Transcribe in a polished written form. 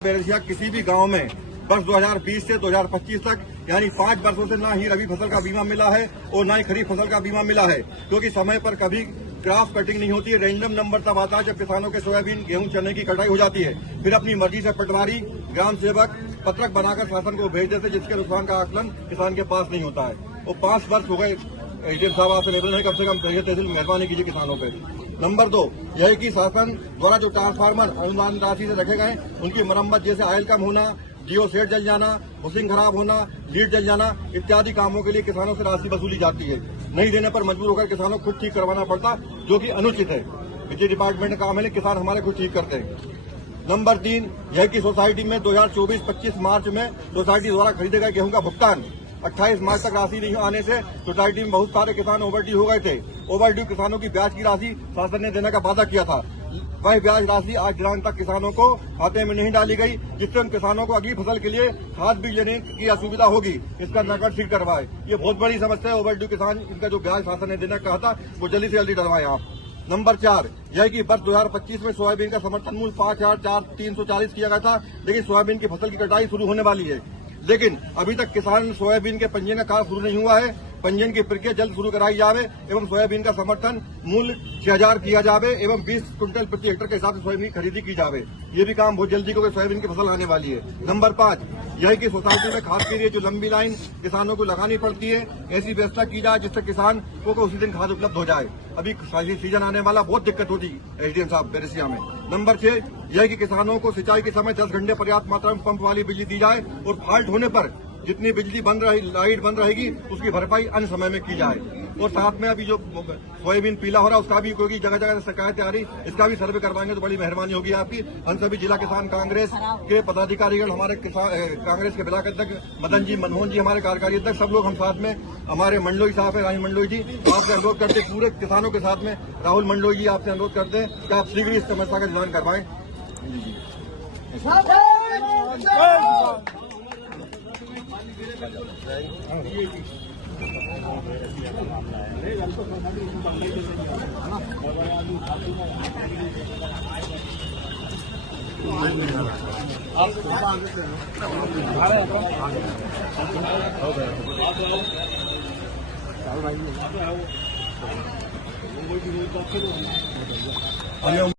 बेरसिया किसी भी गांव में वर्ष 2020 से 2025 तक यानी 5 वर्षों से ना ही रबी फसल का बीमा मिला है और ना ही खरीफ फसल का बीमा मिला है, क्योंकि समय पर कभी क्रॉस कटिंग नहीं होती है। रैंडम नंबर तब आता है जब किसानों के सोयाबीन, गेहूं, चने की कटाई हो जाती है। फिर अपनी मर्जी से पटवारी, ग्राम सेवक पत्रक बनाकर शासन को भेज देते, जिसके नुकसान का आकलन किसान के पास नहीं होता है। वो 5 वर्ष हो गए। एसडीएम साहब आपसे निवेदन है, कम से कम तहसील मेहरबानी कीजिए किसानों पर। नंबर 2 यह है कि शासन द्वारा जो ट्रांसफार्मर अनुदान राशि से रखे गए उनकी मरम्मत, जैसे ऑयल कम होना, जियो सेट जल जाना, बुशिंग खराब होना, लीड जल जाना इत्यादि कामों के लिए किसानों से राशि वसूली जाती है। नहीं देने पर मजबूर होकर किसानों को खुद ठीक करवाना पड़ता, जो कि अनुचित है। बिजली डिपार्टमेंट का काम है, किसान हमारे खुद ठीक करते हैं। नंबर 3 यह कि सोसाइटी में 2024-25 मार्च में सोसाइटी द्वारा खरीदे गए गेहूं का भुगतान 28 मार्च तक राशि नहीं आने से सोसाइटी में बहुत सारे किसान ओवरड्यू हो गए थे। ओवरड्यू किसानों की ब्याज की राशि शासन ने देने का वादा किया था। वह ब्याज राशि आज दिनांक तक किसानों को खाते में नहीं डाली गई, जिससे उन किसानों को अगली फसल के लिए खाद बीज लेने की असुविधा होगी। इसका नकद ठीक करवाए। ये बहुत बड़ी समस्या है। ओवरड्यू किसान, इनका जो ब्याज शासन ने देना कहा था वो जल्दी से जल्दी डलवाएं आप। नंबर 4 यह कि वर्ष 2025 में सोयाबीन का समर्थन मूल्य 5,340 किया गया था, लेकिन सोयाबीन की फसल की कटाई शुरू होने वाली है, लेकिन अभी तक किसान सोयाबीन के पंजीयन का कार्य शुरू नहीं हुआ है। पंजीयन की प्रक्रिया जल्द शुरू कराई जावे एवं सोयाबीन का समर्थन मूल्य 6,000 किया जावे एवं 20 क्विंटल प्रति हेक्टेयर के हिसाब से सोयाबीन की खरीदी की जावे। ये भी काम बहुत जल्दी, क्योंकि सोयाबीन की फसल आने वाली है। नंबर 5 यह कि सोसाइटी में खाद के लिए जो लंबी लाइन किसानों को लगानी पड़ती है, ऐसी व्यवस्था की जाए जिससे किसान को उसी दिन खाद उपलब्ध हो जाए। अभी सीजन आने वाला, बहुत दिक्कत होती एसडीएम साहब बेरसिया में। नंबर 6 यह कि किसानों को सिंचाई के समय 10 घंटे पर्याप्त मात्रा में पंप वाली बिजली दी जाए और फॉल्ट होने पर जितनी बिजली लाइट बंद रहेगी उसकी भरपाई अन्य समय में की जाए। और साथ में अभी जो सोयाबीन पीला हो रहा है उसका भी कोई जगह जगह से शिकायतें आ रही, इसका भी सर्वे करवाएंगे तो बड़ी मेहरबानी होगी आपकी। हम सभी जिला किसान कांग्रेस के पदाधिकारीगण, हमारे कांग्रेस के ब्लॉक अध्यक्ष मदन जी, मनमोहन जी, हमारे कार्यकारी अध्यक्ष, सब लोग हम साथ में, हमारे मंडलोई साहब है राहुल मंडलोई जी, आपसे अनुरोध करते पूरे किसानों के साथ में राहुल मंडलोई जी आपसे अनुरोध करते हैं कि आप शीघ्र इस समस्या का निदान करवाएं।